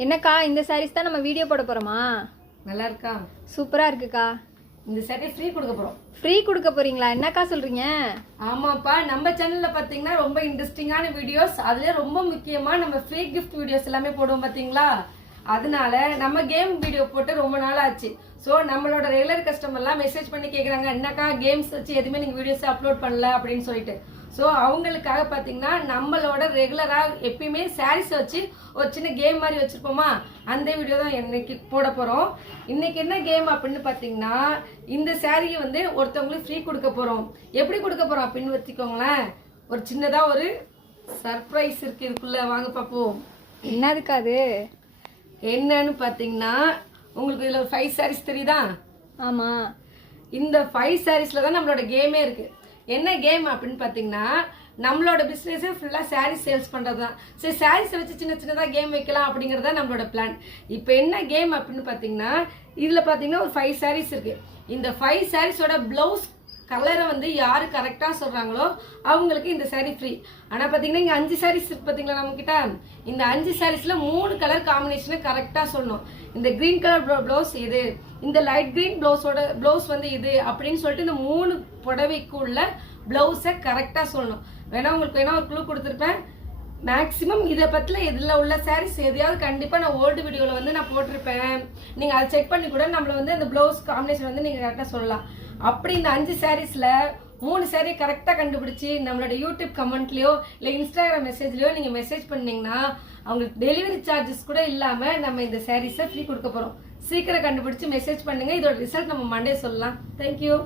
என்னக்கா இந்த சாரீஸ் தான் நம்ம வீடியோ போட போறோமா? நல்லா இருக்கா? சூப்பரா இருக்குக்கா. இந்த சாரி ஃப்ரீ கொடுக்க போறோம். ஃப்ரீ கொடுக்க போறீங்களா? என்னக்கா சொல்றீங்க? ஆமாப்பா, நம்ம சேனல்ல பாத்தீங்கன்னா ரொம்ப இன்ட்ரெஸ்டிங்கான வீடியோஸ், அதுல ரொம்ப முக்கியமா நம்ம ஃப்ரீ கிஃப்ட் வீடியோஸ் எல்லாமே போடுவோம் பாத்தீங்களா. அதனால நம்ம கேம் வீடியோ போட்டு ரொம்ப நாள் ஆச்சு. ஸோ நம்மளோட ரெகுலர் கஸ்டமர்லாம் மெசேஜ் பண்ணி கேட்குறாங்க, என்னக்கா கேம்ஸ் வச்சு எதுவுமே நீங்கள் வீடியோஸ் அப்லோட் பண்ணல அப்படின்னு சொல்லிட்டு. ஸோ அவங்களுக்காக பார்த்தீங்கன்னா நம்மளோட ரெகுலராக எப்பயுமே சாரீஸ் வச்சு ஒரு சின்ன கேம் மாதிரி வச்சுருப்போமா, அந்த வீடியோ தான் இன்னைக்கு போட போகிறோம். இன்னைக்கு என்ன கேம் அப்படின்னு பார்த்தீங்கன்னா, இந்த சாரியை வந்து ஒருத்தவங்களுக்கு ஃப்ரீ கொடுக்க போகிறோம். எப்படி கொடுக்க போகிறோம் அப்படின்னு வச்சுக்கோங்களேன், ஒரு சின்னதாக ஒரு சர்ப்ரைஸ் இருக்குது இதுக்குள்ள. வாங்க பார்ப்போம். என்னதுக்கா அது? என்னன்னு பார்த்தீங்கன்னா, உங்களுக்கு இதில் 5 சாரீஸ் தெரியுதா? ஆமாம். இந்த 5 சாரீஸில் தான் நம்மளோட கேமே இருக்குது. என்ன கேம் அப்படின்னு பார்த்தீங்கன்னா, நம்மளோட பிஸ்னஸே ஃபுல்லாக சாரீஸ் சேல்ஸ் பண்ணுறது தான். சரி, சாரீஸை வச்சு சின்ன சின்னதாக கேம் வைக்கலாம் அப்படிங்கிறது தான் நம்மளோட பிளான். இப்போ என்ன கேம் அப்படின்னு பார்த்தீங்கன்னா, இதில் பார்த்தீங்கன்னா ஒரு 5 சாரீஸ் இருக்குது. இந்த 5 சாரீஸோட ப்ளவுஸ் கலரை வந்து யாரு கரெக்டாக சொல்கிறாங்களோ அவங்களுக்கு இந்த சாரீ ஃப்ரீ. ஆனால் பார்த்தீங்கன்னா இங்கே 5 சாரீஸ் இருக்கு பார்த்தீங்களா நம்மக்கிட்ட. இந்த 5 சாரீஸில் 3 கலர் காம்பினேஷனை கரெக்டாக சொல்லணும். இந்த க்ரீன் கலர் ப்ளவுஸ் இது, இந்த லைட் க்ரீன் ப்ளவுஸ் வந்து இது அப்படின்னு சொல்லிட்டு இந்த 3 புடவைக்குள்ள ப்ளவுஸை கரெக்டாக சொல்லணும். உங்களுக்கு வேணா ஒரு க்ளூ கொடுத்துருப்பேன். மேக்ஸிமம் இதை பற்றில இதில் உள்ள சாரீஸ் எதையாவது கண்டிப்பாக நான் ஓல்டு வீடியோவில் வந்து நான் போட்டிருப்பேன். நீங்கள் அதை செக் பண்ணி கூட நம்மளை வந்து அந்த ப்ளவுஸ் காம்பினேஷன் வந்து நீங்கள் கரெக்டாக சொல்லலாம். அப்படி இந்த 5 சாரீஸில் 3 சாரீ கரெக்டாக கண்டுபிடிச்சி நம்மளோட யூடியூப் கமெண்ட்லேயோ இல்லை இன்ஸ்டாகிராம் மெசேஜ்லையோ நீங்கள் மெசேஜ் பண்ணீங்கன்னா அவங்களுக்கு டெலிவரி சார்ஜஸ் கூட இல்லாமல் நம்ம இந்த சாரீஸை ஃப்ரீ கொடுக்க போகிறோம். சீக்கிரம் கண்டுபிடிச்சி மெசேஜ் பண்ணுங்கள். இதோட ரிசல்ட் நம்ம மண்டே சொல்லலாம். தேங்க்யூ.